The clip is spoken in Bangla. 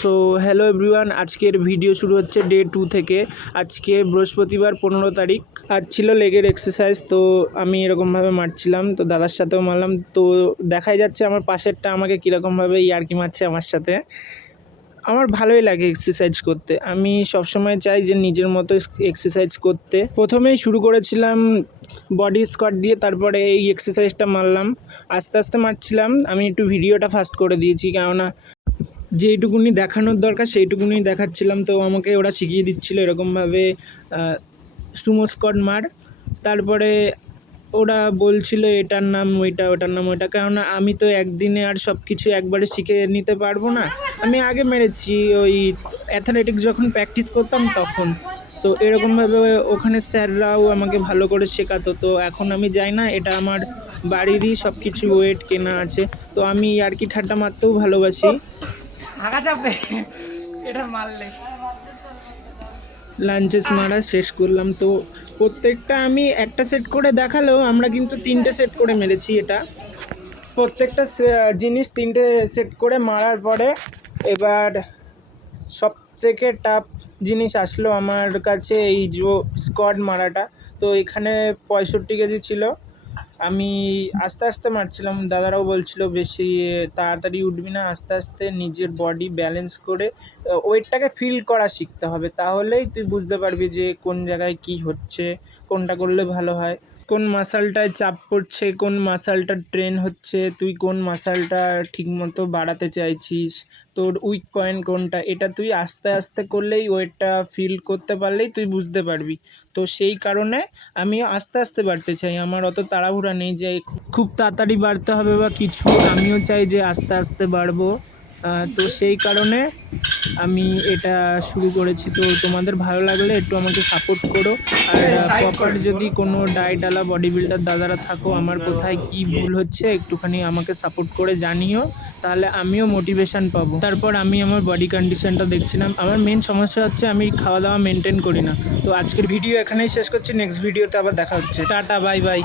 সো হ্যালো এভরিওয়ান, আজকের ভিডিও শুরু হচ্ছে ডে 2 থেকে। আজকে বৃহস্পতিবার 15 তারিখ। আজ ছিল লেগের এক্সারসাইজ, তো আমি এরকমভাবে মারছিলাম, তো দাদার সাথেও মারলাম। তো দেখাই যাচ্ছে আমার পাশেরটা আমাকে কীরকমভাবে ইয়ার্কি মারছে আমার সাথে। আমার ভালোই লাগে এক্সারসাইজ করতে। আমি সবসময় চাই যে নিজের মতো এক্সারসাইজ করতে। প্রথমেই শুরু করেছিলাম বডি স্কোয়াট দিয়ে, তারপরে এই এক্সারসাইজটা মারলাম। আস্তে আস্তে মারছিলাম। আমি একটু ভিডিওটা ফাস্ট করে দিয়েছি, কেননা যেইটুকুনি দেখানোর দরকার সেইটুকুনি দেখাচ্ছিলাম। তো আমাকে ওরা শিখিয়ে দিচ্ছিলো এরকমভাবে সুমো স্কোয়াট মার। তারপরে ওরা বলছিল এটার নাম ওইটা, ওটার নাম ওইটা, কেননা আমি তো একদিনে আর সব কিছু একবারে শিখে নিতে পারবো না। আমি আগে মেরেছি ওই অ্যাথলেটিক্স যখন প্র্যাকটিস করতাম তখন। তো এরকমভাবে ওখানে স্যাররাও আমাকে ভালো করে শেখাতো। তো এখন আমি যাই না, এটা আমার বাড়িরই সব কিছু ওয়েট কেনা আছে। তো আমি আর কি ঠাট্টা মারতেও ভালোবাসি। এটা মারলে লাঞ্চেস মারা শেষ করলাম। তো প্রত্যেকটা আমি একটা সেট করে দেখালেও আমরা কিন্তু 3টে সেট করে মেরেছি। এটা প্রত্যেকটা জিনিস 3টে সেট করে মারার পরে এবার সব থেকে টাফ জিনিস আসলো আমার কাছে, এই যে স্কোয়াড মারাটা। তো এখানে 65 কেজি ছিল। আমি আস্তে আস্তে মারছিলাম। দাদারাও বলছিল বেশি তাড়াতাড়ি উঠবি না, আস্তে আস্তে নিজের বডি ব্যালেন্স করে ওয়েটটাকে ফিল করা শিখতে হবে, তাহলেই তুই বুঝতে পারবি যে কোন জায়গায় কি হচ্ছে, কোনটা করলে ভালো হয়, কোন মাসালটায় চাপ পড়ছে, কোন মাসালটা ট্রেন হচ্ছে, তুই কোন মাসালটা ঠিকমতো বাড়াতে চাইছিস, তোর উইক পয়েন্ট কোনটা। এটা তুই আস্তে আস্তে করলেই ওয়েটটা ফিল করতে পারলেই তুই বুঝতে পারবি। তো সেই কারণে আমিও আস্তে আস্তে বাড়তে চাই। আমার অত তাড়াহুড়া নেই যে খুব তাড়াতাড়ি বাড়তে হবে বা কিছু। আমিও চাই যে আস্তে আস্তে বাড়বো। তো সেই কারণে আমি এটা শুরু করেছি। তো তোমাদের ভালো লাগলে একটু আমাকে সাপোর্ট করো। আর প্রপার যদি কোনো ডায়েটওয়ালা বডি বিল্ডার দাদারা থাকো, আমার কোথায় কি ভুল হচ্ছে একটুখানি আমাকে সাপোর্ট করে জানিও, তাহলে আমিও মোটিভেশান পাবো। তারপর আমি আমার বডি কন্ডিশনটা দেখছিলাম। আমার মেন সমস্যা হচ্ছে আমি খাওয়া দাওয়া মেনটেন করি না। তো আজকের ভিডিও এখানেই শেষ করছি। নেক্সট ভিডিওতে আবার দেখা হচ্ছে। Tata, bye bye.